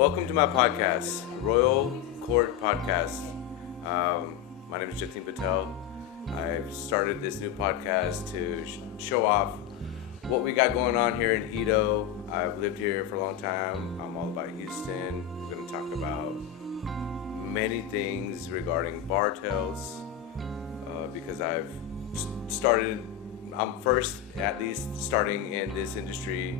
Welcome to my podcast, Royal Court Podcast. My name is Jatin Patel. I've started this new podcast to show off what we got going on here in EaDo. I've lived here for a long time. I'm all about Houston. We're going to talk about many things regarding bar tales because I'm first at least starting in this industry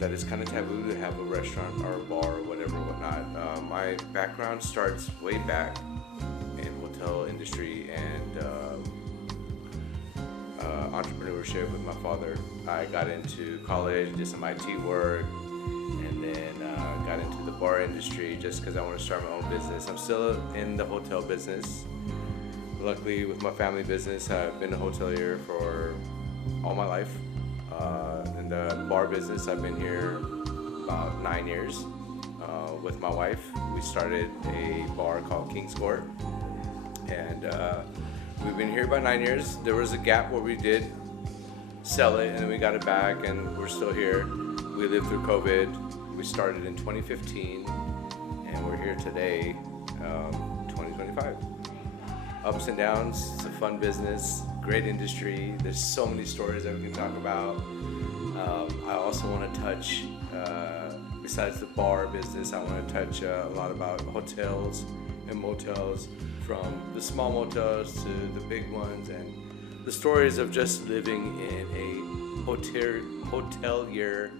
that it's kind of taboo to have a restaurant or a bar or whatnot. My background starts way back in hotel industry and entrepreneurship with my father. I got into college, did some IT work, and then got into the bar industry just because I want to start my own business. I'm still in the hotel business. Luckily, with my family business, I've been a hotelier for all my life. In the bar business, I've been here about 9 years. With my wife, we started a bar called King's Court, and we've been here about 9 years. There was a gap where we did sell it, and then we got it back, and we're still here. We lived through COVID. We started in 2015, and we're here today, 2025. Ups and downs. It's a fun business, great industry. There's so many stories that we can talk about. I also want to touch, besides the bar business, I want to touch a lot about hotels and motels, from the small motels to the big ones, and the stories of just living in a hotelier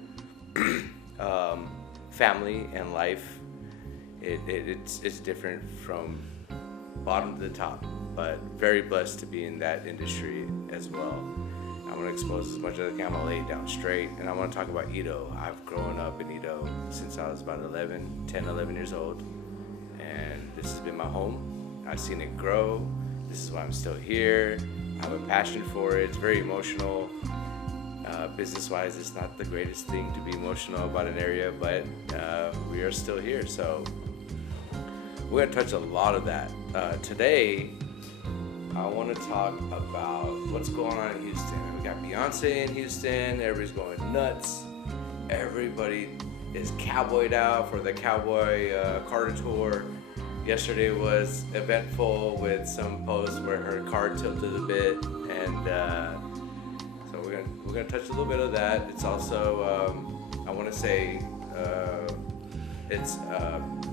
family and life. It's different from bottom to the top, but very blessed to be in that industry as well. I want to expose as much as I can. I'm going to lay it down straight, and I want to talk about EaDo. I've grown up in EaDo since I was about 11 years old, and this has been my home. I've seen it grow. This is why I'm still here. I have a passion for it. It's very emotional. Business-wise, it's not the greatest thing to be emotional about an area, but we are still here, so we're going to touch a lot of that. Today, I want to talk about what's going on in Houston. We got Beyonce in Houston. Everybody's going nuts. Everybody is cowboyed out for the Cowboy Carter tour. Yesterday was eventful with some posts where her car tilted a bit, and so we're gonna touch a little bit of that. It's also I want to say it's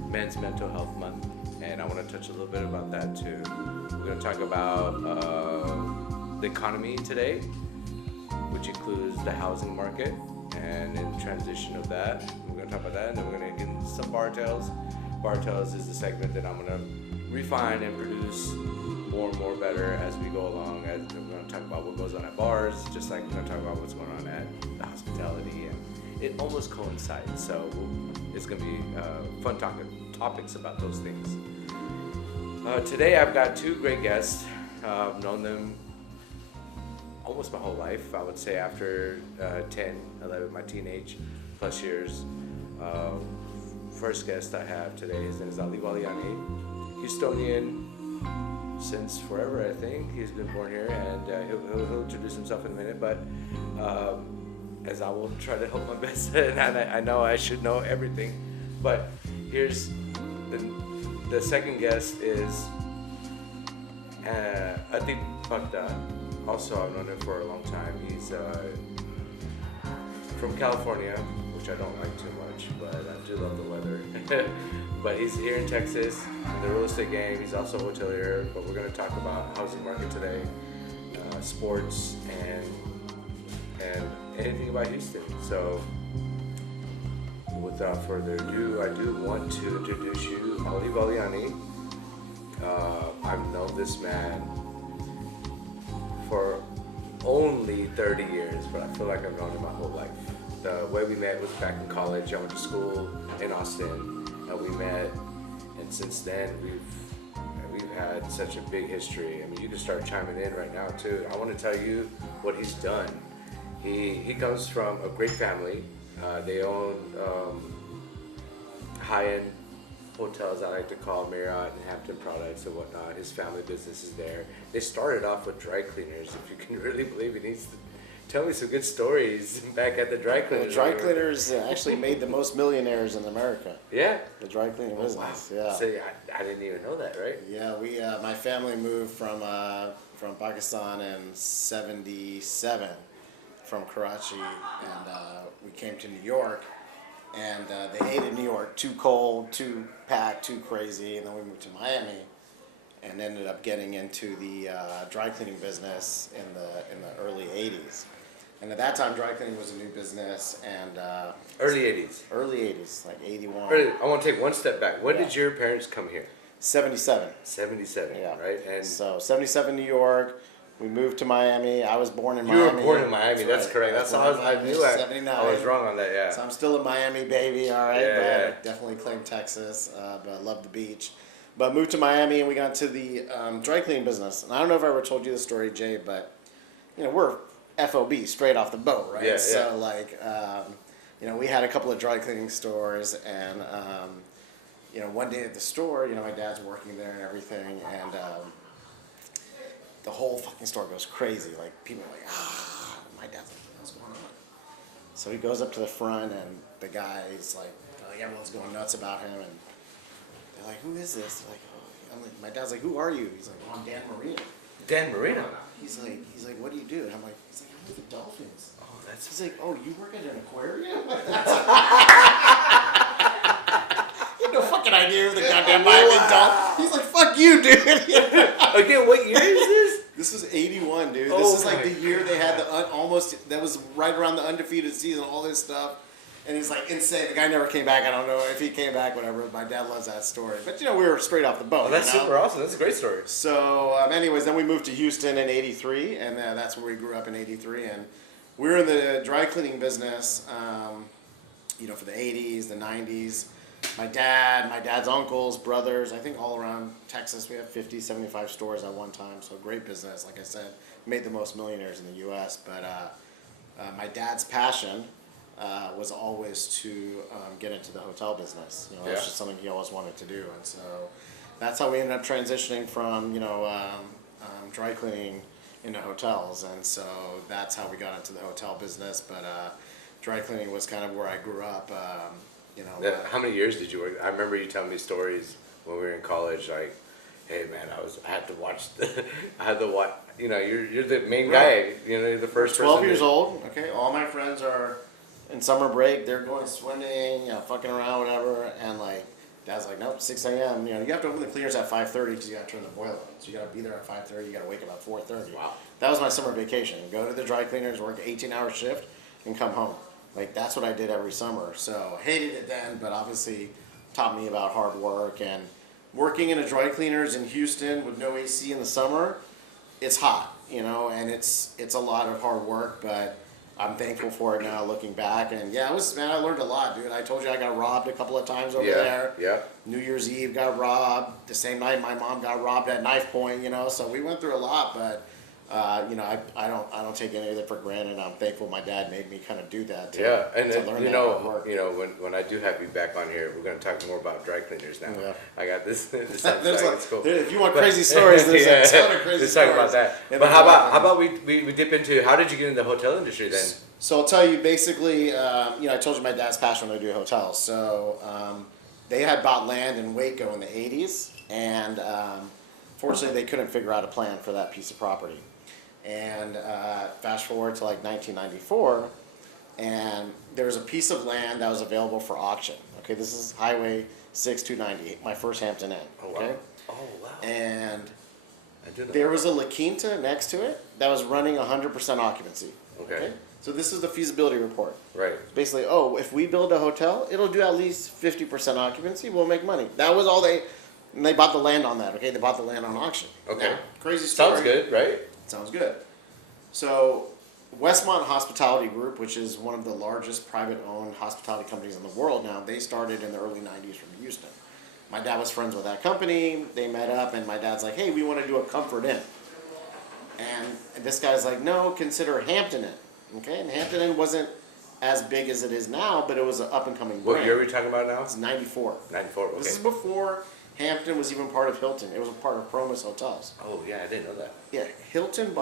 Men's Mental Health Month, and I want to touch a little bit about that too. We're going to talk about the economy today, which includes the housing market and in transition of that. We're going to talk about that, and then we're going to get into some bar tales. Bar tales is the segment that I'm going to refine and produce more and more better as we go along. As we're going to talk about what goes on at bars, just like we're going to talk about what's going on at the hospitality, and it almost coincides. So it's going to be fun topics about those things. Today I've got two great guests. I've known them almost my whole life. I would say after 10, 11, my teenage plus years. First guest I have today, his name is Ali Waliani, Houstonian since forever, I think. He's been born here, and he'll introduce himself in a minute, but as I will try to help my best, and I know I should know everything, but here's the second guest is Adib Baghdad. Also, I've known him for a long time. He's from California, which I don't like too much, but I do love the weather. But he's here in Texas, in the real estate game. He's also a hotelier, but we're going to talk about housing market today, sports, and anything about Houston. So, without further ado, I do want to introduce you, Ali Waliani. I've known this man for only 30 years, but I feel like I've known him my whole life. The way we met was back in college. I went to school in Austin, and we met, and since then we've had such a big history. I mean, you can start chiming in right now too. I want to tell you what he's done. He comes from a great family. They own high-end hotels I like to call Marriott and Hampton Products and whatnot. His family business is there. They started off with dry cleaners, if you can really believe it. tell me some good stories back at the dry cleaners. The dry cleaners actually made the most millionaires in America. Yeah. The dry cleaning business. Wow. Yeah. So I didn't even know that, right? Yeah, we my family moved from Pakistan in '77 from Karachi, and we came to New York, and they hated New York, too cold, too packed, too crazy, and then we moved to Miami, and ended up getting into the dry cleaning business in the early '80s. And at that time, dry cleaning was a new business, and Early 80s. early '80s, like '81. I want to take one step back. When did your parents come here? '77. 77, Yeah. right? And So '77 New York. We moved to Miami. I was born in you Miami. were born in Miami. That's right. correct. That's how I knew I was wrong on that. Yeah. So I'm still a Miami baby, all right. Yeah, but yeah. I definitely claim Texas, but I love the beach. But moved to Miami, and we got into the dry cleaning business. And I don't know if I ever told you the story, Jay, but we're FOB, straight off the boat, right? Yeah, so yeah. like, we had a couple of dry cleaning stores, and one day at the store, my dad's working there and everything, and the whole fucking store goes crazy. Like, people are like, my dad's like, what's going on? So he goes up to the front, and the guy's like everyone's going nuts about him, and they're like, who is this? Like, my dad's like, who are you? He's like, I'm Dan Marino. Dan Marino. He's like, what do you do? And I'm like, he's like, I'm with the Dolphins. Oh, that's. He's like, oh, you work at an aquarium? You have no fucking idea who the goddamn Miami Dolphins. He's like, fuck you, dude. Again, what year is this? This was '81, dude. Oh This is like my the year they had that was right around the undefeated season, all this stuff. And he's like insane. The guy never came back. I don't know if he came back, whatever. My dad loves that story. But we were straight off the boat. Oh, that's super awesome. That's a great story. So, anyways, then we moved to Houston in '83, and that's where we grew up in '83. And we were in the dry cleaning business, for the '80s, the '90s. My dad's uncles, brothers, I think all around Texas, we have 50, 75 stores at one time. So great business. Like I said, made the most millionaires in the U.S. But my dad's passion was always to get into the hotel business. That's just something he always wanted to do. And so that's how we ended up transitioning from, dry cleaning into hotels. And so that's how we got into the hotel business. But dry cleaning was kind of where I grew up. How many years did you work? I remember you telling me stories when we were in college, like, hey man, I had to watch. You're the main guy. You're the first. 12 years old. Okay, all my friends are in summer break. They're going swimming, fucking around, whatever. And like, dad's like, nope, 6 a.m. You have to open the cleaners at 5:30 because you got to turn the boiler on. So you got to be there at 5:30. You got to wake up at 4:30. Wow. That was my summer vacation. Go to the dry cleaners, work an 18-hour shift, and come home. Like, that's what I did every summer. So, hated it then, but obviously taught me about hard work. And working in a dry cleaners in Houston with no AC in the summer, it's hot, and it's a lot of hard work, but I'm thankful for it now looking back. And yeah, I learned a lot, dude. I told you I got robbed a couple of times over there. Yeah. New Year's Eve got robbed. The same night my mom got robbed at knife point, so we went through a lot, but I don't take any of it for granted. I'm thankful my dad made me kind of do that. To learn that hard work. when I do have you back on here, we're going to talk more about dry cleaners now. Yeah. I got this. This There's cool. If you want crazy stories, there's a ton of crazy Let's stories. talk about that. But how about we dip into how did you get in the hotel industry then? So I'll tell you basically. I told you my dad's passion to do hotels. So they had bought land in Waco in the '80s, and fortunately they couldn't figure out a plan for that piece of property. And fast forward to like 1994, and there was a piece of land that was available for auction. Okay, this is Highway 6290, my first Hampton Inn. Okay? Oh wow. And I didn't know there was a La Quinta next to it that was running 100% occupancy. Okay. So this is the feasibility report. Right. Basically, if we build a hotel, it'll do at least 50% occupancy. We'll make money. That was all and they bought the land on that. Okay, they bought the land on auction. Okay. Now, crazy story. Sounds good, right? Sounds good. So, Westmont Hospitality Group, which is one of the largest private-owned hospitality companies in the world now, they started in the early 90s from Houston. My dad was friends with that company. They met up, and my dad's like, hey, we want to do a Comfort Inn. And this guy's like, no, consider Hampton Inn. Okay, and Hampton Inn wasn't as big as it is now, but it was an up-and-coming brand. What year are we talking about now? It's 94. 94, okay. This is before Hampton was even part of Hilton. It was a part of Promus Hotels. Oh yeah, I didn't know that. Yeah, Hilton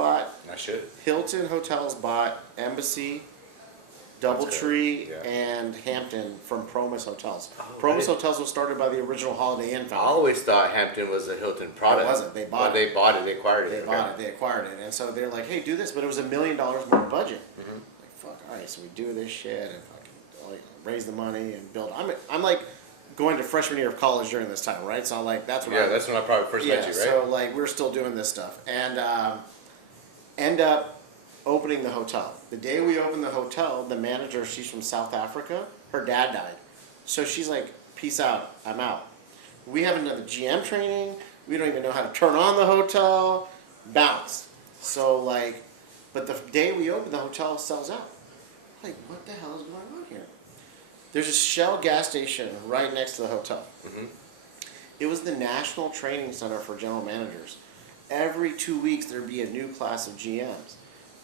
Hotels bought Embassy, DoubleTree, Yeah. and Hampton from Promus Hotels. Oh, Promus Hotels was started by the original Holiday Inn I founder. always thought Hampton was a Hilton product. It wasn't. They bought it. They bought it. They acquired it. They bought it. They acquired it, and so they're like, "Hey, do this," but it was $1 million more budget. Mm-hmm. Like, fuck, all right, so we do this shit and fucking like raise the money and build. I'm like going to freshman year of college during this time, right? So like that's when That's when I probably first met you, right? So like we're still doing this stuff and end up opening the hotel. The day we opened the hotel, the manager, she's from South Africa. Her dad died, so she's like, "Peace out, I'm out." We haven't done the GM training. We don't even know how to turn on the hotel. Bounce. So like, but the day we opened, the hotel sells out. Like, what the hell is going on here? There's a Shell gas station right next to the hotel. Mm-hmm. It was the national training center for general managers. Every 2 weeks there'd be a new class of GMs,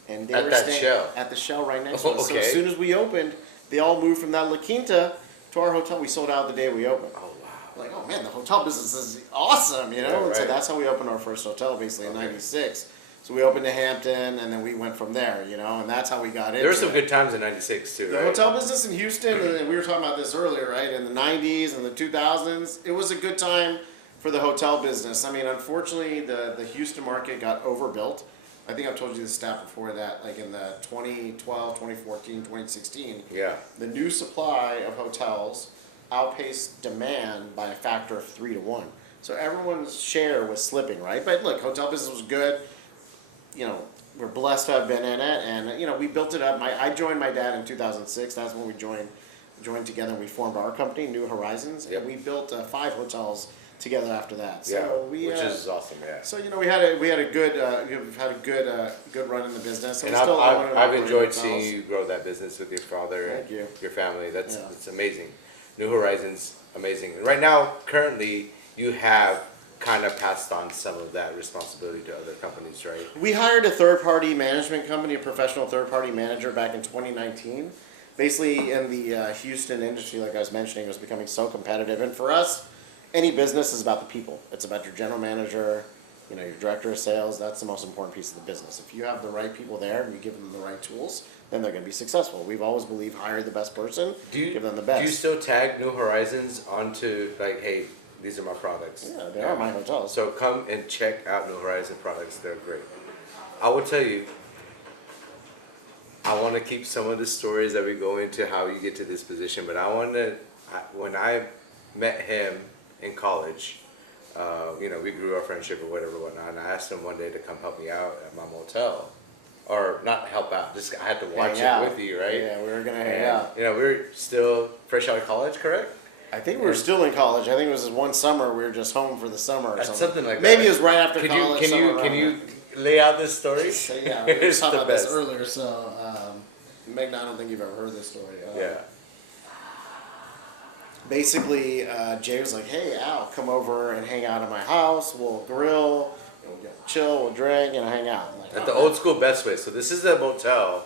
and they At were that staying Shell? at the Shell right next to us. So Okay. as soon as we opened, they all moved from that La Quinta to our hotel. We sold out the day we opened. Oh wow. Like, oh man, the hotel business is awesome, you know? Yeah, And so right. that's how we opened our first hotel, basically, in Okay. '96. So we opened to Hampton, and then we went from there, you know? And that's how we got into it. There were some good times in '96 too, The right? hotel business in Houston, and we were talking about this earlier, right? In the '90s and the 2000s, it was a good time for the hotel business. I mean, unfortunately, the Houston market got overbuilt. I think I've told you this stat before that, like in the 2012, 2014, 2016, Yeah. the new supply of hotels outpaced demand by a factor of 3 to 1. So everyone's share was slipping, right? But look, hotel business was good. You know, we're blessed to have been in it, and you know, we built it up. I joined my dad in 2006. That's when we joined together. And we formed our company, New Horizons, Yep. and we built 5 hotels together after that. So Yeah. we, Which is awesome. Yeah. so you know, we've had a good run in the business. And we still own and I've operate enjoyed hotels. seeing you grow that business with your father Thank and you. your family. That's Yeah. amazing. New Horizons, amazing. And right now, currently, you have kind of passed on some of that responsibility to other companies, right? We hired a third-party management company, a professional third-party manager back in 2019. Basically, in the Houston industry, like I was mentioning, it was becoming so competitive. And for us, any business is about the people. It's about your general manager, you know, your director of sales. That's the most important piece of the business. If you have the right people there and you give them the right tools, then they're going to be successful. We've always believed hire the best person, give them the best. Do you still tag New Horizons onto, like, hey, these are my products? Yeah, they are my hotels. So come and check out New Horizon products. They're great. I will tell you, I want to keep some of the stories that we go into how you get to this position, but when I met him in college, you know, we grew our friendship or whatnot, and I asked him one day to come help me out at my motel. Or not help out, just I had to watch Hang out. it with you, right? Yeah, we were going to hang And, out. you know, we were still fresh out of college, correct? I think we were still in college. I think it was this one summer we were just home for the summer or That's something. something like that. Maybe it was right after Can college. you somewhere around can you lay out this story? there. So, yeah, we were It's talking the about this best. earlier. So, Megan, I don't think you've ever heard this story. Yeah. Basically, Jay was like, "Hey, Al, come over and hang out at my house. We'll grill, we'll chill, we'll drink, and hang out." I'm like, At "Oh, the man." old school best way. So this is a motel.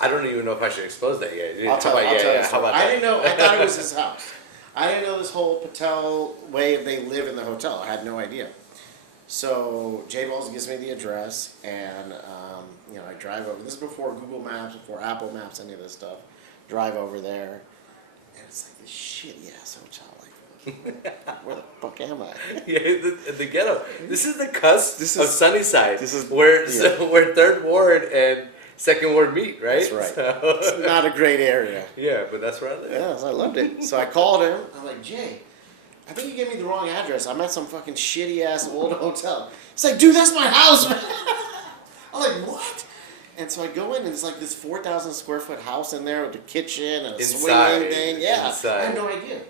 I don't even know if I should expose that yet. I'll tell you. How How about I that? didn't know. I thought it was his house. I didn't know this whole Patel way they live in the hotel. I had no idea. So Jay Balls gives me the address, and you know, I drive over. This is before Google Maps, before Apple Maps, any of this stuff. Drive over there, and it's like this shitty ass hotel. Like, where the fuck am I? Yeah, the ghetto. This is the cusp of Sunnyside. this is- where yeah. where Third Ward and Second Ward meet, right? That's right. So- It's not a great area. yeah, but that's where I live. Yeah, so I loved it. So I called him. I'm like, Jay, I think you gave me the wrong address. I'm at some fucking shitty ass old hotel. He's like, dude, that's my house, man. I'm like, what? And so I go in, and it's like this 4,000 square foot house in there with a kitchen and a Inside, swinging thing. Yeah, inside. I had no idea.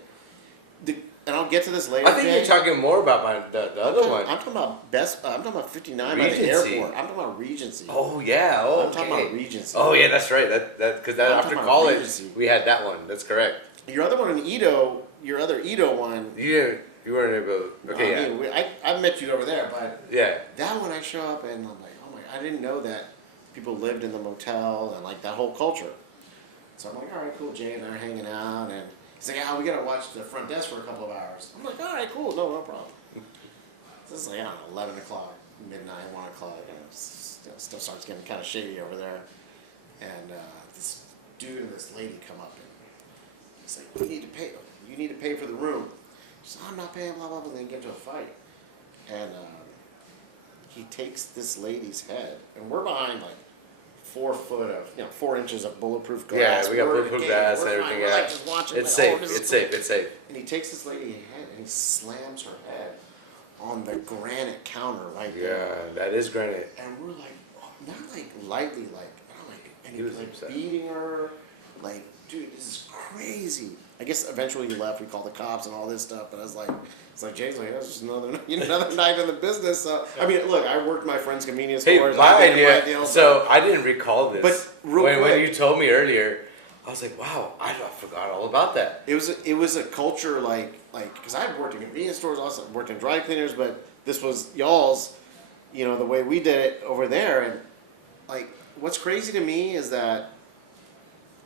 And I'll get to this later. I think Jay. you're talking more about the other one. I'm talking about I'm talking about 59 by the Regency. airport. I'm talking about Regency. Oh yeah. Oh, I'm talking about Regency. Oh yeah, that's right. That because I'm after talking about college Regency. we had that one. That's correct. Your other one in EaDo, your other EaDo one. You weren't able. Okay, I yeah, mean, I met you over there, but yeah. that one I show up and I'm like, oh my, I didn't know that people lived in the motel and like that whole culture. So I'm like, all right, cool, Jay and I are hanging out, and He's like, yeah, we gotta watch the front desk for a couple of hours. I'm like, all right, cool, no problem. This is like, I don't know, 11 o'clock, midnight, 1 o'clock, and stuff starts getting kind of shady over there. And this dude and this lady come up and he's like, you need to pay for the room. She's like, I'm not paying, blah, blah, blah, and they get into a fight. And he takes this lady's head, and we're behind like 4 foot of, 4 inches of bulletproof glass. Yeah, we got bulletproof glass and everything. We're like just watching. It's like, safe. It's safe. It's safe. And he takes this lady's head and he slams her head on the granite counter right there. Yeah, that is granite. And we're like, not like lightly, like, I don't like, and he was like upset. beating her, like, dude, this is crazy. I guess eventually he left. We called the cops and all this stuff, but I was like, it's like Jay's like, that's just another night in the business. So I mean, look, I worked my friend's convenience stores. My idea. Deal, so I didn't recall this. But when you told me earlier, I was like, wow, I forgot all about that. It was a culture like because I've worked in convenience stores, also worked in dry cleaners, but this was y'all's, the way we did it over there. And like, what's crazy to me is that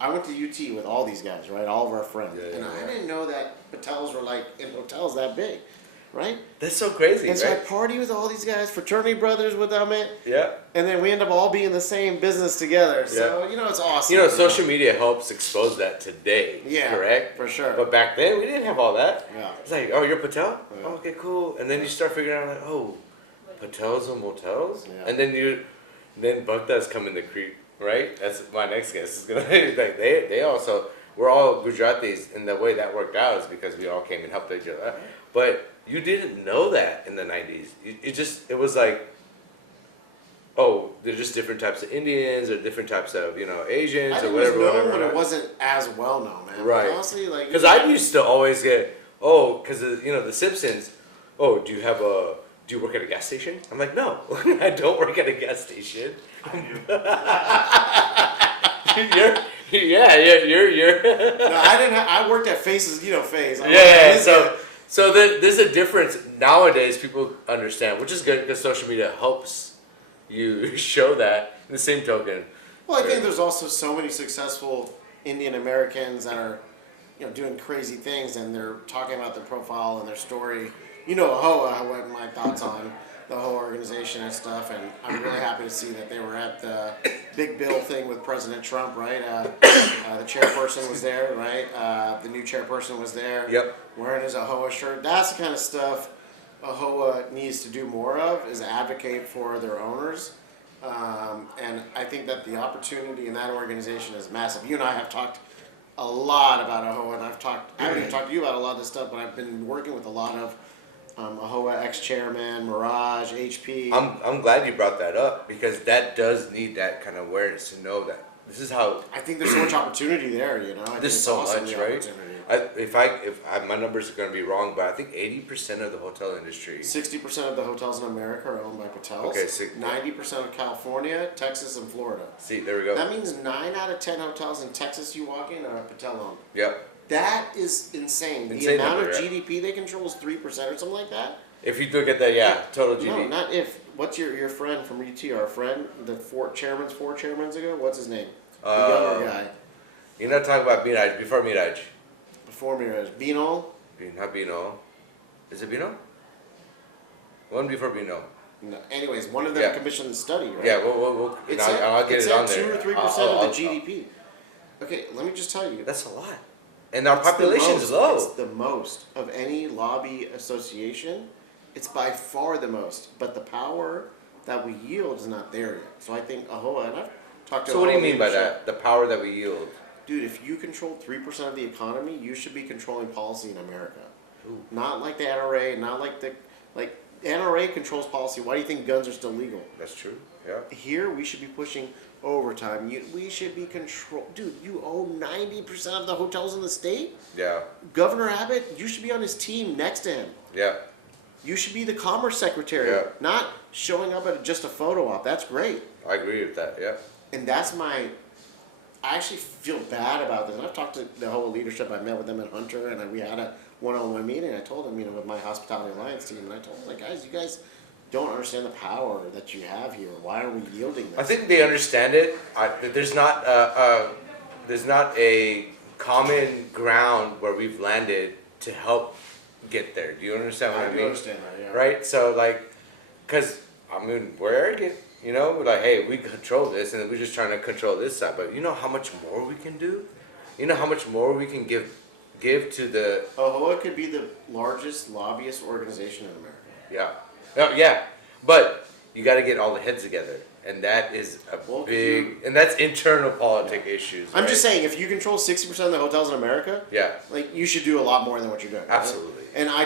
I went to UT with all these guys, right? All of our friends. And I didn't know that hotels were like in hotels that big, right? That's so crazy, and so I party with all these guys, fraternity brothers with them, Yeah. And then we end up all being in the same business together. So, it's awesome. Social media helps expose that today. Yeah. Correct? For sure. But back then, we didn't have all that. Yeah. It's like, oh, you're Patel? Yeah. Oh, okay, cool. And then you start figuring out, like, oh, hotels and motels? Yeah. And then Bhaktas come in the creep, right? That's my next guess. Is gonna like they also, we're all Gujaratis, and the way that worked out is because we all came and helped each other. But you didn't know that in the 90s. It was like, oh, there's just different types of Indians or different types of, Asians or whatever. It was known, but it wasn't as well known, man. Right. Honestly, like, because I used to always get, because The Simpsons. Oh, do you work at a gas station? I'm like, no, I don't work at a gas station. You're. No, I didn't. I worked at Faces. Phase. So there's a difference nowadays. People understand, which is good because social media helps you show that. In the same token. Well, I think there's also so many successful Indian Americans that are, doing crazy things, and they're talking about their profile and their story. AHOA, what my thoughts on the whole organization and stuff, and I'm really happy to see that they were at the Big Bill thing with President Trump, right? The chairperson was there, right? The new chairperson was there. Yep. Wearing his AHOA shirt. That's the kind of stuff AHOA needs to do more of, is advocate for their owners. And I think that the opportunity in that organization is massive. You and I have talked a lot about AHOA, and I haven't even talked to you about a lot of this stuff, but I've been working with a lot of AHOA ex-chairman, Mirage, HP. I'm glad you brought that up because that does need that kind of awareness to know that this is how. I think there's so much opportunity there, There's so awesome, much, right? My numbers are going to be wrong, but I think 80% of the hotel industry. 60% of the hotels in America are owned by Patels. Okay, 90% of California, Texas, and Florida. See, there we go. That means 9 out of 10 hotels in Texas you walk in are Patel owned. Yep. That is insane. The Insane amount number, of yeah. GDP they control is 3% or something like that. If you look at that, total GDP. No, not if. What's your friend from UT? Our friend, the four chairmans ago. What's his name? The younger guy. You're not talking about Miraj, before Miraj. Before Miraj. Bino? Not Bino. Is it Bino? One before Bino. No. Anyways, one of them commissioned the study, right? Yeah, we'll I'll get it on there. 2 or 3% of the GDP. Okay, let me just tell you. That's a lot. And our population is low. It's the most of any lobby association. It's by far the most. But the power that we yield is not there yet. So I think AHOA, and I've talked to So what do you mean by leadership. that? The power that we yield? Dude, if you control 3% of the economy, you should be controlling policy in America. Ooh. Not like the NRA, not like the NRA controls policy. Why do you think guns are still legal? That's true. Yeah. Here, we should be pushing overtime. We should be control. Dude, you own 90% of the hotels in the state. Yeah. Governor Abbott, you should be on his team next to him. Yeah. You should be the commerce secretary, not showing up at just a photo op. That's great. I agree with that. Yeah. And that's I actually feel bad about this. And I've talked to the whole leadership. I met with them in Hunter, and we had a one-on-one meeting. I told them, with my Hospitality Alliance team, and I told them, like, guys, you guys don't understand the power that you have here. Why are we yielding this? I think they understand it. There's not a common ground where we've landed to help get there. Do you understand what I I do mean? understand that, yeah. Right? So like, cause I mean we're arrogant, you know. We're like, hey, we control this, and we're just trying to control this side. But you know how much more we can do? You know how much more we can give to the AHOA could be the largest lobbyist organization in America. yeah, oh, yeah. But you got to get all the heads together, and that is a Well, big, and that's internal politic issues. I'm right? just saying, if you control 60% of the hotels in America, Yeah, like you should do a lot more than what you're doing. right? absolutely. And I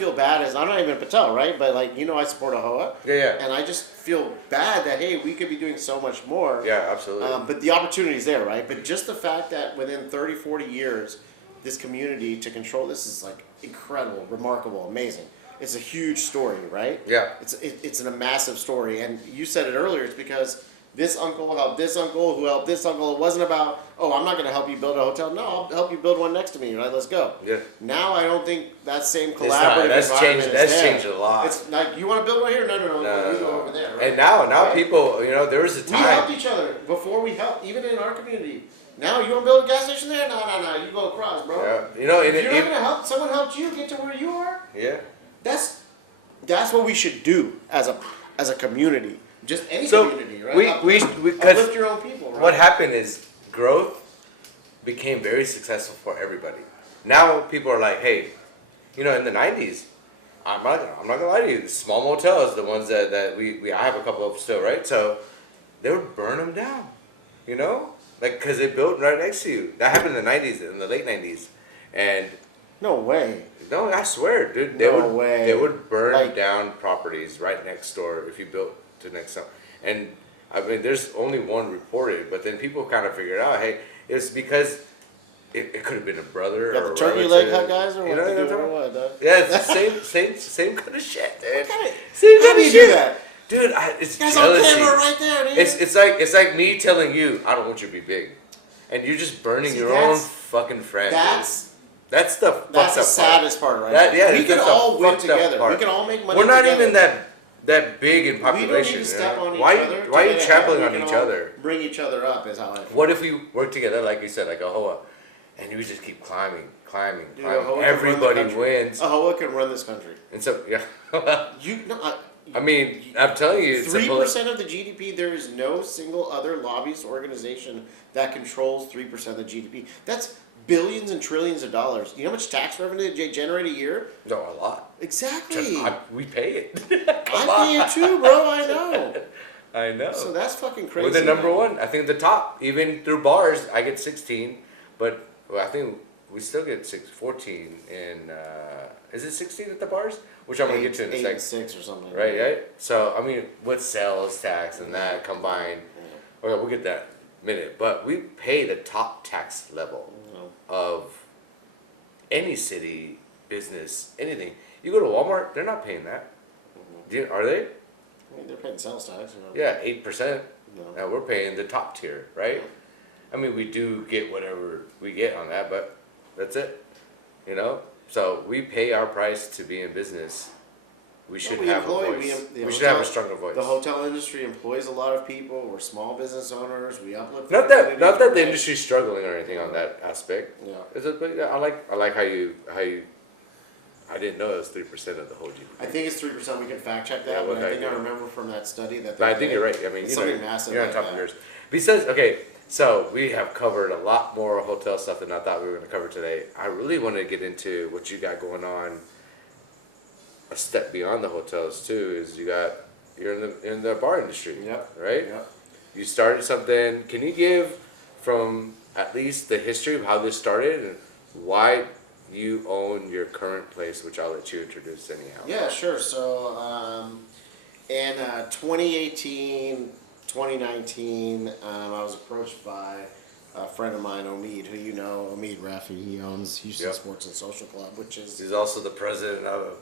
feel bad as I'm not even a Patel, right? But like I support AHOA. Yeah, yeah. And I just feel bad that hey, we could be doing so much more. Yeah, absolutely. But the opportunity's there, right? But just the fact that within 30, 40 years, this community to control this is like incredible, remarkable, amazing. It's a huge story, right? Yeah. It's a massive story, and you said it earlier. It's because this uncle helped this uncle, who helped this uncle. It wasn't about, oh, I'm not going to help you build a hotel. No, I'll help you build one next to me. Right? Let's go. Yeah. Now I don't think that same It's collaborative not. That's environment changed. is That's there. changed a lot. It's like you want to build one here? No, you go over there. Right? And now Right? people, you know, there was a We helped time. each other before we helped, even in our community. Now you want to build a gas station there? No, you go across, bro. Yeah. You know, If and you're not going to help, someone helped you get to where you are. yeah. That's what we should do as a community. Just any So community, right? we Uplift because your own people, right? what happened is growth became very successful for everybody. Now people are like, hey, you know, in the '90s, I'm not gonna lie to you, the small motels, the ones that we I have a couple of still, right? So they would burn them down, you know, like because they built right next to you. That happened in the '90s, in the late '90s, and No way. no, I swear, dude, No way. they would burn Like- down properties right next door if you built to next door. And I mean, there's only one reported, but then people kind of figured out, hey, it's because it could have been a brother You got or the a turkey relative. leg guys or You what? know They what I'm do talking or about? what, dog? Yeah, it's the same kind of shit, dude. How Same do kind you of do shit. that? Dude, it's That's on jealousy. camera right there, dude. It's like me telling you, I don't want you to be big, and you're just burning See, your own that's- fucking friend. dude. That's the the fucked up part. saddest part, right? That, yeah, we can that's the all win fucked up together. part. We can all make money. We're not together. even that big in We don't population. need to you step know? on each why other. why are you to get trampling ahead. on We each can all other? Bring each other up is how I feel. What if we work together, like you said, like AHOA, and you just keep climbing? Dude, AHOA can run the Everybody country. wins, AHOA can run this country. and so yeah. You no. I mean, I'm telling you, it's 3% of the GDP. There is no single other lobbyist organization that controls 3% of the GDP. That's billions and trillions of dollars. You know how much tax revenue they generate a year? no, a lot. Exactly. We pay it. I pay it too, bro. I know. I know. So that's fucking crazy. We're the number man. one. I think the top, even through bars, I get 16, but well, I think we still get 14 in. Is it 16 at the bars? Which I'm gonna get to in a 8 second. and 6 or something. Right, right. So I mean, with sales tax and that combined, okay, we'll get that in a minute. But we pay the top tax level of any city, business, anything. You go to Walmart, they're not paying that. Are they? I mean, they're paying sales tax. You know? Yeah, 8%. No. Now we're paying the top tier, right? I mean, we do get whatever we get on that, but that's it. You know, so we pay our price to be in business. We should we have employ- a voice. the We should have a hotel- stronger voice. The hotel industry employs a lot of people. We're small business owners. We uplift. Not communities, that the right? industry's struggling or anything on that aspect. Yeah. Is it? But yeah, I like how you. I didn't know it was 3% of the whole GDP. I think it's 3%. We can fact check that, Yeah, but we'll I think fact I check. remember from that study that. But I they think did. you're right. I mean, It's you something know, massive you're on like top that. of yours. Besides, okay, so we have covered a lot more hotel stuff than I thought we were going to cover today. I really want to get into what you got going on. A step beyond the hotels too is you're in the bar industry. Yep. Right. Yep. You started something. Can you give from at least the history of how this started and why you own your current place, which I'll let you introduce anyhow. Yeah, sure. So in 2018, 2019, I was approached by a friend of mine, Omid, who you know, Omid Rafi. He owns Houston Yep. Sports and Social Club, which is He's also the president of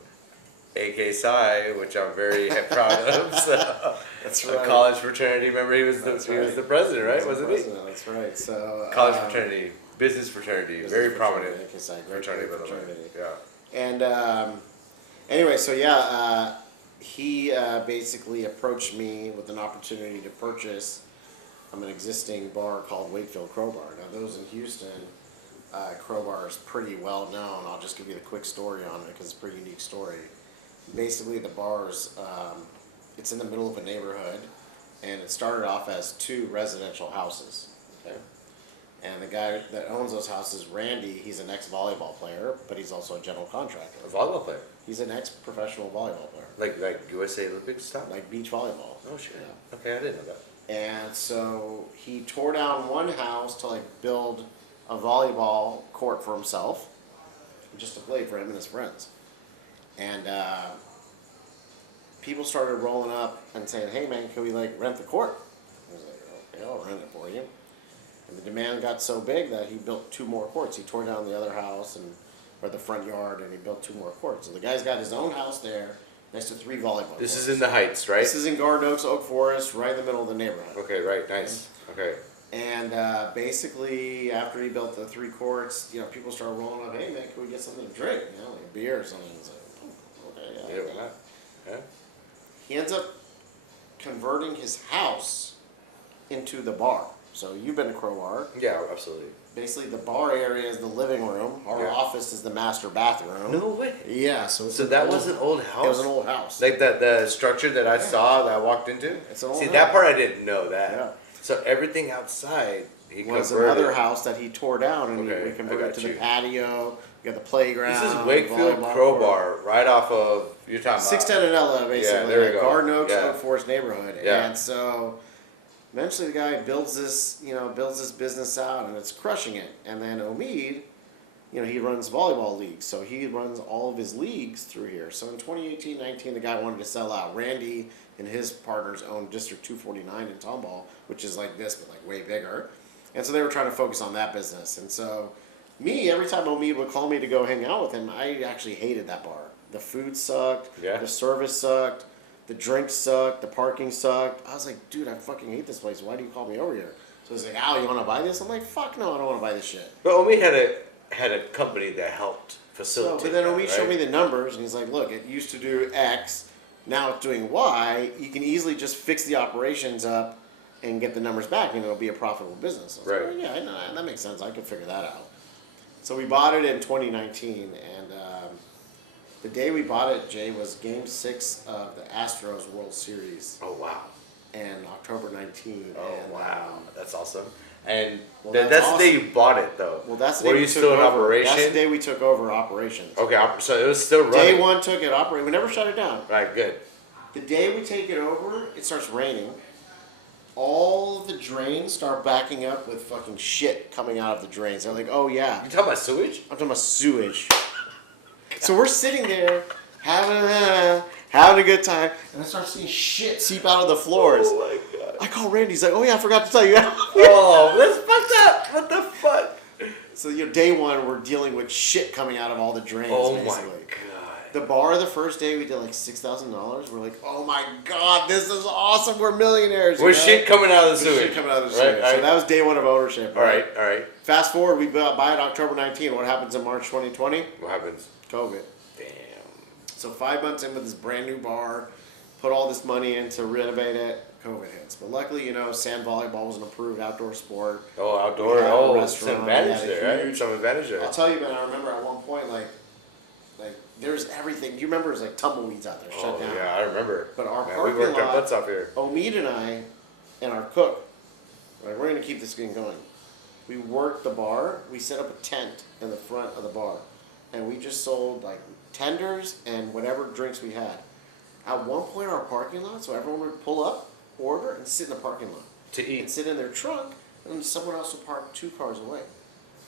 AK Psi, which I'm very proud of. So, that's a right. college fraternity. Remember, he was That's he was right. the president, right? He's the Wasn't he? president, that's right. So College fraternity, business fraternity, business very fraternity, prominent AK Psi, great fraternity, by the way. fraternity. Yeah. And anyway, so yeah, he basically approached me with an opportunity to purchase an existing bar called Wakefield Crowbar. Now, those in Houston, Crowbar is pretty well known. I'll just give you the quick story on it because it's a pretty unique story. Basically, the bar's it's in the middle of a neighborhood, and it started off as 2 residential houses. Okay, and the guy that owns those houses, Randy, he's an ex-volleyball player, but he's also a general contractor. A volleyball player. He's an ex-professional volleyball player, Like USA Olympic stuff. like beach volleyball. Oh shit. Yeah. Okay, I didn't know that. And so he tore down one house to like build a volleyball court for himself, just to play for him and his friends. And people started rolling up and saying, "Hey man, can we like rent the court?" I was like, "Okay, I'll rent it for you." And the demand got so big that he built 2 more courts. He tore down the other house or the front yard, and he built 2 more courts. So the guy's got his own house there next to 3 volleyball This courts. is in the Heights, right? This is in Garden Oaks, Oak Forest, right in the middle of the neighborhood. Okay, right, nice. Okay. And basically, after he built the 3 courts, people started rolling up. "Hey man, can we get something to drink? Like a beer or something?" He's like, "Okay, yeah." Yeah, why not? Yeah. He ends up converting his house into the bar. So you've been to Crowbar. Yeah, absolutely. Basically, the bar area is the living room. Our Yeah. office is the master bathroom. No way. Yeah, so So that was an old house. It was an old house. Like the structure that I saw that I walked into. It's an old See house. that part I didn't know that. Yeah. So everything outside he was converted. another house that he tore down, and Okay, we I converted got to the you. patio. We got the playground. This is Wakefield volleyball Crowbar, right off of you're talking about 610 and Ella, basically, there we like go. Garden Oaks, Yeah. Oak Forest neighborhood. Yeah. And so eventually the guy builds this business out, and it's crushing it. And then Omid, he runs volleyball leagues, so he runs all of his leagues through here. So in 2018-19, the guy wanted to sell out. Randy and his partners owned District 249 in Tomball, which is like this, but like way bigger. And so they were trying to focus on that business. And so every time Omid would call me to go hang out with him, I actually hated that bar. The food sucked. Yeah. The service sucked. The drinks sucked. The parking sucked. I was like, dude, I fucking hate this place. Why do you call me over here? So he's like, "Al, you want to buy this?" I'm like, "Fuck no, I don't want to buy this shit." But Omi had a company that helped So, facilitate. but then that, Omid right? showed me the numbers, and he's like, "Look, it used to do X. Now it's doing Y. You can easily just fix the operations up and get the numbers back, and it'll be a profitable business." I was Right. like, "Oh, yeah, I know, that makes sense. I could figure that out." So we bought it in 2019, and the day we bought it, Jay, was Game 6 of the Astros World Series Oh wow. in October 19. Oh and, wow. That's awesome. And Well, that's that's the day you bought it though. well, that's the day Were we you took still in over. operation? That's the day we took over operations. Okay, so it was still running. Day 1 took it operate. We never shut it down. Right, good. The day we take it over, it starts raining. All of the drains start backing up with fucking shit coming out of the drains. They're like, "Oh yeah." You talking about sewage? I'm talking about sewage. So we're sitting there having a good time, and I start seeing shit seep out of the floors. Oh my god. I call Randy. He's like, "Oh yeah, I forgot to tell you." Oh, that's fucked up. What the fuck? So day 1, we're dealing with shit coming out of all the drains. Oh my basically. god. The bar the first day we did like $6,000. We're like, "Oh my god, this is awesome. We're millionaires." With shit coming out of the With sewage. shit coming out of the Right, sewage. So right. that was day 1 of ownership. All right, all right. Fast forward, we buy it October 19. What happens in March 2020? What happens? COVID. Damn. So 5 months in with this brand new bar, put all this money in to renovate it, COVID hits. But luckily, sand volleyball was an approved outdoor sport. Oh, outdoor. We had a Oh, restaurant, some we advantage had a there, right? huge- Some advantage there. I'll tell you, man, I remember at one point, like there's everything. You remember, there's like tumbleweeds out there, Oh shut down. yeah, I remember. But our Man, we parking worked our lot- butts off here. Omid and I and our cook, like, we're gonna keep this thing going. We worked the bar. We set up a tent in the front of the bar, and we just sold like tenders and whatever drinks we had. At one point, our parking lot, so everyone would pull up, order, and sit in the parking lot To and eat. sit in their trunk, and then someone else would park 2 cars away.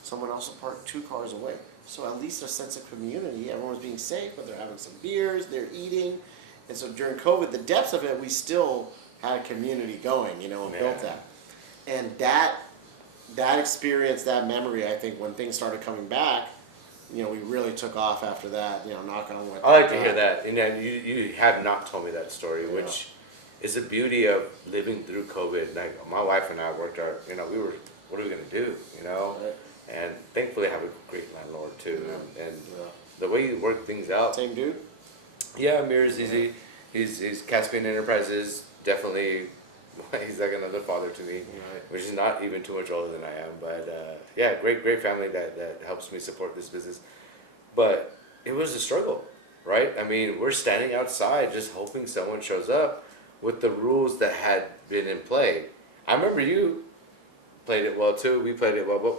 Someone else would park 2 cars away. So at least a sense of community. Everyone was being safe, but they're having some beers, they're eating. And so during COVID, the depths of it, we still had a community going, and Yeah. built that. And that experience, that memory, I think when things started coming back, we really took off after that, knock on wood. I like to hear that. And then you have not told me that story, Yeah. which is the beauty of living through COVID. Like my wife and I worked our, we were, what are we gonna do, Right. And thankfully I have a great landlord too. And Yeah. the way you work things out. Same dude? Yeah, Amir's easy. He's Caspian Enterprises, definitely He's like another father to me, Right. which is not even too much older than I am. But yeah, great family that helps me support this business. But it was a struggle, right? I mean, we're standing outside just hoping someone shows up with the rules that had been in play. I remember you played it well too. We played it well, but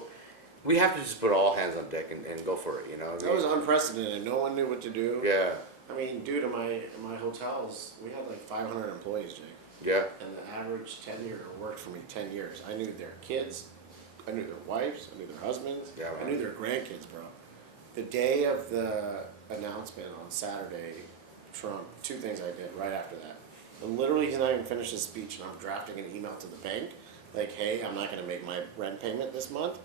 we have to just put all hands on deck and go for it, you know? That was unprecedented. No one knew what to do. Yeah, I mean, dude, in my hotels, we had like 500 employees, Jake. yeah. And the average tenure worked for me 10 years. I knew their kids, I knew their wives, I knew their husbands, Yeah, I wow. knew their grandkids, bro. The day of the announcement on Saturday, Trump, two things I did right after that. And literally, he's not even finished his speech, and I'm drafting an email to the bank, like, hey, I'm not going to make my rent payment this month.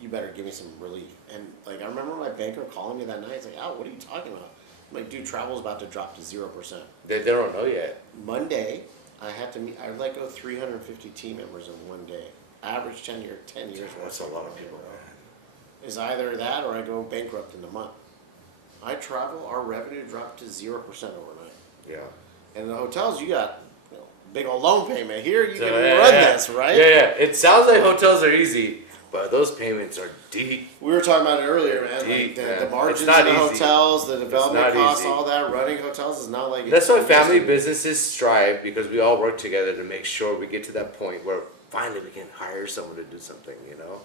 You better give me some relief. And like, I remember my banker calling me that night. He's like, "Oh, what are you talking about?" I'm like, "Dude, travel's about to drop to 0%." They don't know yet. Monday, I had to meet. I let go 350 team members in one day. Average tenure, 10 years. That's a lot of people, man. Is either that or I go bankrupt in a month. I travel. Our revenue dropped to 0% overnight. Yeah. And in the hotels, you got big old loan payment. Here, you So, can yeah, run yeah. this, right? Yeah. It sounds like hotels are easy, but those payments are deep. We were talking about it earlier, man. Deep, Like man. the margins in It's not the easy. hotels, the development not costs, easy. all that. Running hotels is not like That's why it's family used to be. businesses strive, because we all work together to make sure we get to that point where finally we can hire someone to do something, you know.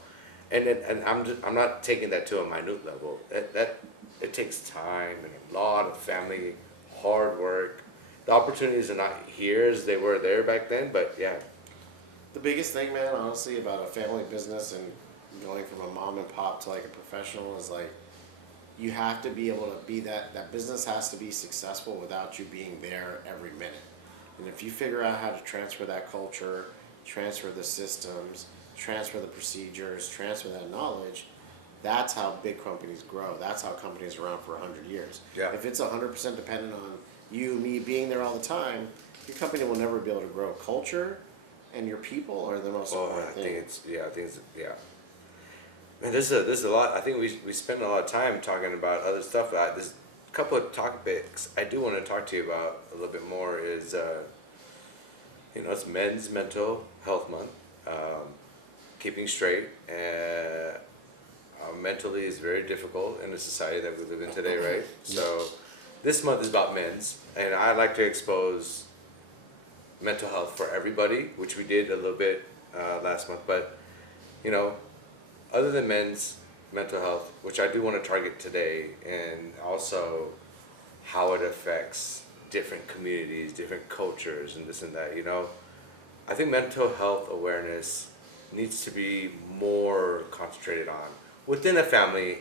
And I'm not taking that to a minute level. That it takes time and a lot of family hard work. The opportunities are not here as they were there back then, but yeah, The biggest thing, man, honestly, about a family business and going from a mom and pop to like a professional is like you have to be able to be that business has to be successful without you being there every minute. And if you figure out how to transfer that culture, transfer the systems, transfer the procedures, transfer that knowledge, that's how big companies grow. That's how companies are around for 100 years. Yeah. If it's 100% dependent on you, me being there all the time, your company will never be able to grow. Culture and your people are the most oh, important thing. I think it's Man, there's a lot. I think we spend a lot of time talking about other stuff. There's a couple of topics I do want to talk to you about a little bit more. Is it's Men's Mental Health Month. Keeping straight mentally is very difficult in the society that we live in today, right? So this month is about men's, and I like to expose mental health for everybody, which we did a little bit last month. But other than men's mental health, which I do want to target today, and also how it affects different communities, different cultures, and this and that, I think mental health awareness needs to be more concentrated on within a family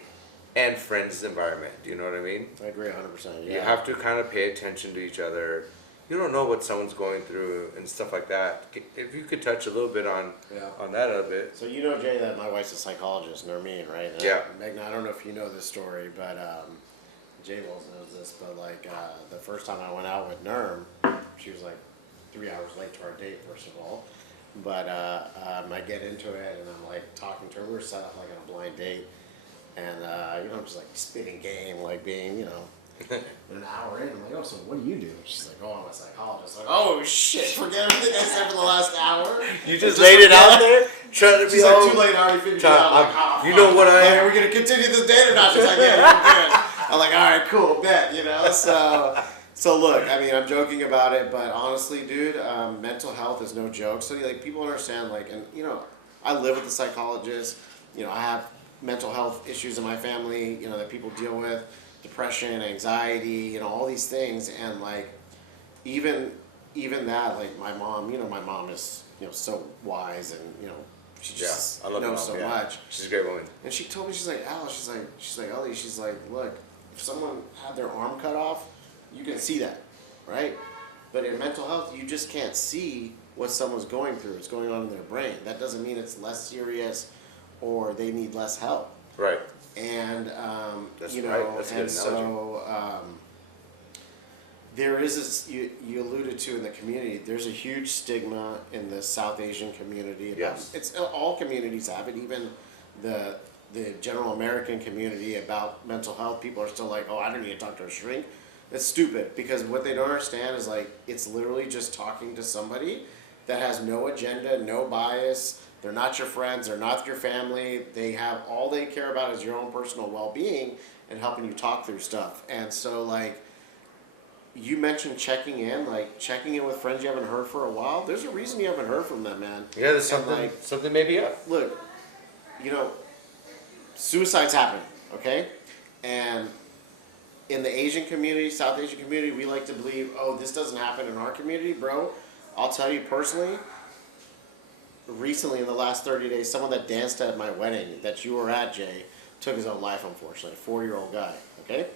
and friends environment. Do you know what I mean? I agree 100%. Yeah. You have to kind of pay attention to each other. You don't know what someone's going through and stuff like that. If you could touch a little bit on that a little bit. So Jay, that my wife's a psychologist, Nermeen, right? And Yeah. Megna, I don't know if you know this story, but Jay Wells knows this, but like the first time I went out with Nerm, she was like 3 hours late to our date, first of all. But I get into it and I'm like talking to her. We were set up like on a blind date, and I'm just like spitting game, like being an hour in. I'm like, "Oh, so what do you do?" She's like, "Oh, I'm a psychologist." Like, "Oh shit, forget everything I said for the last hour." You just laid it out there, trying to be She's all. like, "Too late, I already figured it out." I'm like, "Oh, you know what I like, am? are we gonna continue this date or not?" She's like, "Yeah, we're good." I'm like, "All right, cool, bet." So look, I mean, I'm joking about it, but honestly, dude, mental health is no joke. So like, people understand, like, and I live with a psychologist. I have mental health issues in my family. That people deal with, depression, anxiety, all these things, and like, even that, like, my mom. My mom is so wise, and she just I love knows Mom, so much. She's a great woman. And she told me, she's like, "Al," she's like, "Ellie," she's like, "Look, if someone had their arm cut off, you can see that, right? But in mental health, you just can't see what someone's going through. It's going on in their brain. That doesn't mean it's less serious or they need less help." Right. And That's right. That's a good and so there is this, you alluded to in the community. There's a huge stigma in the South Asian community. About, Yes. it's all communities have it. Even the general American community about mental health. People are still like, "Oh, I don't need to talk to a shrink." It's stupid, because what they don't understand is like it's literally just talking to somebody that has no agenda, no bias. They're not your friends. They're not your family. They have all they care about is your own personal well-being and helping you talk through stuff. And so, like, you mentioned checking in with friends you haven't heard for a while. There's a reason you haven't heard from them, man. Yeah, there's And, something, like, something maybe up. look, you know, suicide's happening, okay? And in the Asian community, South Asian community, we like to believe, oh, this doesn't happen in our community, bro. I'll tell you personally, recently in the last 30 days, someone that danced at my wedding that you were at, Jay, took his own life, unfortunately. A 4-year-old guy, okay?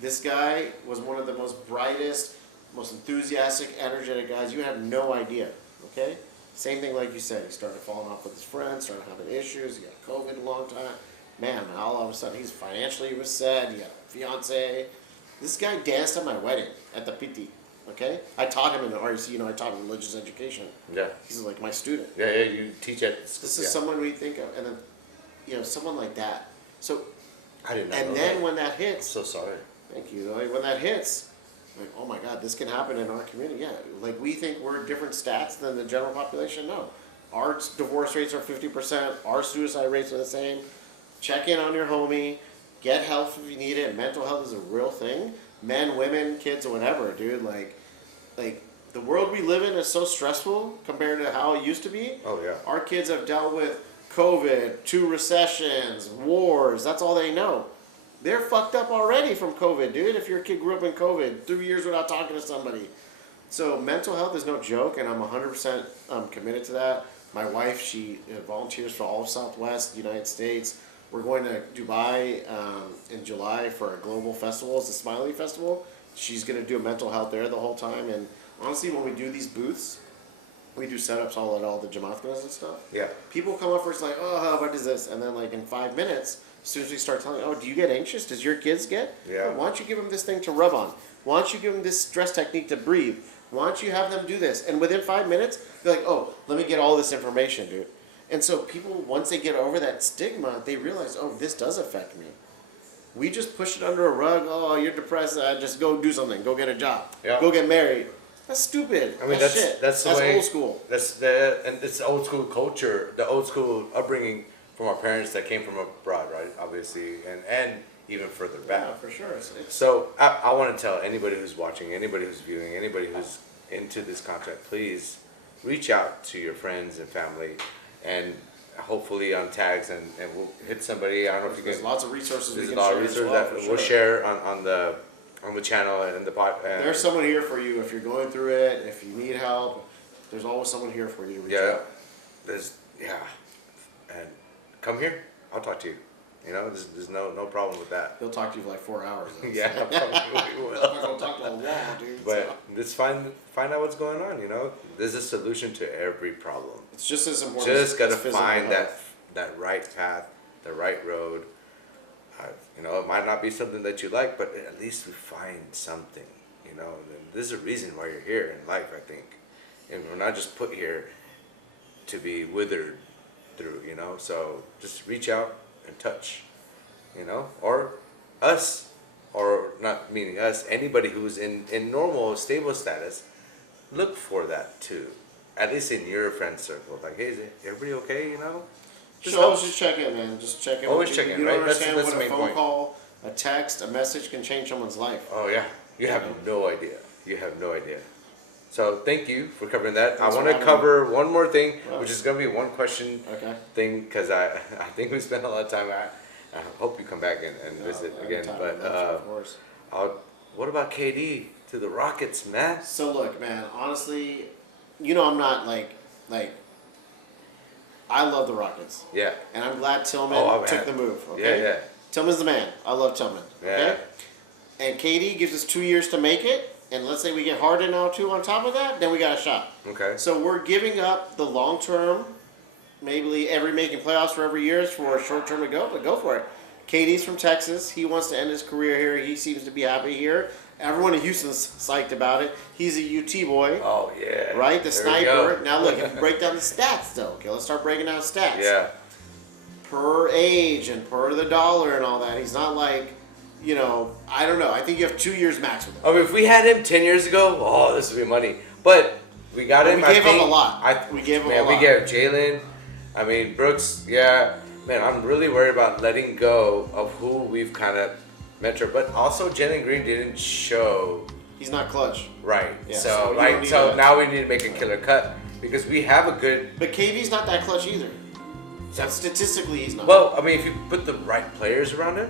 This guy was one of the most brightest, most enthusiastic, energetic guys. You have no idea, okay? Same thing like you said. He started falling off with his friends, started having issues. He got COVID a long time. Man, all of a sudden, he's financially he was sad. He got a fiance. This guy danced at my wedding at the PT, okay? I taught him in the REC, I taught him religious education. Yeah. He's like my student. Yeah, you teach at. This is someone we think of, and then, someone like that. So, I didn't know. and then when that hits, So sorry. thank you. Like, when that hits, like, oh my God, this can happen in our community. Yeah, like we think we're different stats than the general population. No, our divorce rates are 50%. Our suicide rates are the same. Check in on your homie. Get help if you need it. Mental health is a real thing. Men, women, kids, or whatever, dude. Like the world we live in is so stressful compared to how it used to be. Oh yeah. Our kids have dealt with COVID, 2 recessions, wars. That's all they know. They're fucked up already from COVID, dude. If your kid grew up in COVID, 3 years without talking to somebody. So mental health is no joke, and I'm 100% committed to that. My wife, she volunteers for all of Southwest United States. We're going to Dubai in July for a global festival. It's the Smiley Festival. She's going to do mental health there the whole time. And honestly, when we do these booths, we do setups all at all the Jamathkas and stuff. Yeah. People come up first like, oh, what is this? And then like in 5 minutes, as soon as we start telling, oh, do you get anxious? Does your kids get? Yeah. Oh, why don't you give them this thing to rub on? Why don't you give them this stress technique to breathe? Why don't you have them do this? And within 5 minutes, they're like, oh, let me get all this information, dude. And so people, once they get over that stigma, they realize, oh, this does affect me. We just push it under a rug. Oh, you're depressed. Just go do something. Go get a job. Yeah. Go get married. That's stupid. I mean, that's that's shit. that's the That's way, old school. And it's old school culture, the old school upbringing from our parents that came from abroad, right? Obviously, and even further back. Yeah, for sure. So I want to tell anybody who's watching, anybody who's viewing, anybody who's into this content, please reach out to your friends and family, and hopefully on tags, and we'll hit somebody. I don't know if you There's can. lots of resources we There's can a lot share of as resources well, that for we'll sure. share on the channel and the pod. There's someone here for you if you're going through it. If you need help, there's always someone here for you to reach out. And come here. I'll talk to you. There's no problem with that. He'll talk to you for like 4 hours. Though. Yeah, probably I'm will. not gonna talk to a wall, dude. But let's find out what's going on. There's a solution to every problem. It's just as important. Just gotta as physical find health. that right path, the right road. It might not be something that you like, but at least we find something. And there's a reason why you're here in life, I think, and we're not just put here to be withered through. So just reach out and touch. Or us, or not meaning us, anybody who's in normal, stable status, look for that too. At least in your friend circle. Like, hey, is everybody okay, Just always just check in, man. Just check in. Always with check people. in, You don't right? That's understand the what a main phone point. call, a text, a message can change someone's life. Oh, yeah. You have no idea. You have no idea. So thank you for covering that. Thanks I for want to having cover one more thing, Wow. which is going to be one question Okay. thing, because I think we spent a lot of time. I hope you come back and visit again. Anytime, But man, of course. what about KD to the Rockets, man? So look, man. Honestly, I'm not like. I love the Rockets, Yeah. and I'm glad Tillman Oh, took man. the move. Okay. Yeah. Tillman's the man. I love Tillman. Okay. And KD gives us 2 years to make it, and let's say we get Harden now too on top of that, then we got a shot. Okay. So we're giving up the long term, maybe making playoffs for every year for a short term to go, but go for it. KD's from Texas. He wants to end his career here. He seems to be happy here. Everyone in Houston's psyched about it. He's a UT boy, Oh, yeah. right? The There we go. sniper. Now look, if you break down the stats though, okay, let's start breaking down stats. Yeah. Per age and per the dollar and all that. He's not like, I don't know. I think you have 2 years max with him. I mean, if we had him 10 years ago, this would be money. But We got But him. we I gave him think, a lot. I, We gave him man, a lot. we gave Jalen. I mean, Brooks. Yeah, man. I'm really worried about letting go of who we've kind of mentored, but also Jalen Green didn't show He's not clutch. right. Yeah, so so you right. don't need So that. now we need to make a killer cut because we have a good. But KD's not that clutch either. So statistically, he's not. Well, I mean, if you put the right players around him,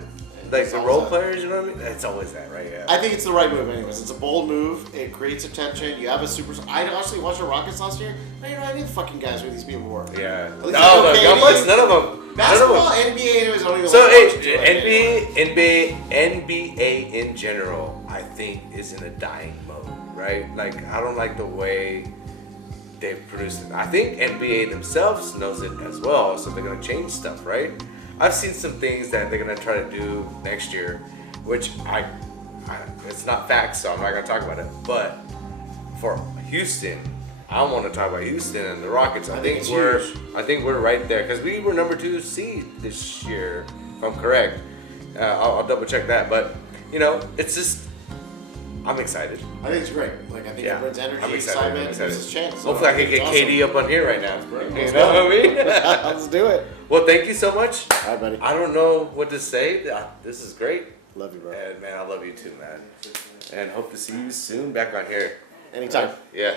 like It's the always role that. players, you know what I mean? It's always that, right? Yeah. I think it's the right move, anyways. It's a bold move. It creates attention. You have a super. I actually watched the Rockets last year. I didn't know any of the fucking guys who these people were. Yeah. least No, I the know young KD. bucks, none of them. Basketball, None of them. NBA, anyways, I don't even So like hey, watching too much anymore. NBA in general, I think is in a dying mode, right? Like I don't like the way they've produced it. I think NBA themselves knows it as well, so they're gonna change stuff, right? I've seen some things that they're gonna try to do next year, which I it's not facts, so I'm not gonna talk about it. But for Houston, I want to talk about Houston and the Rockets. I think it's we're huge. right there because we were number 2 seed this year, if I'm correct. I'll double check that, but you know, it's just I'm excited. I think it's great. Like I think it brings energy, excitement, gives us a chance. So Hopefully, I can get think it's KD up on here right now. great. You Let's know go. what I mean? Let's do it. Well, thank you so much. All right, buddy. I don't know what to say. This is great. Love you, bro. And man, I love you too, man. And hope to see you soon back on here. Anytime. Yeah.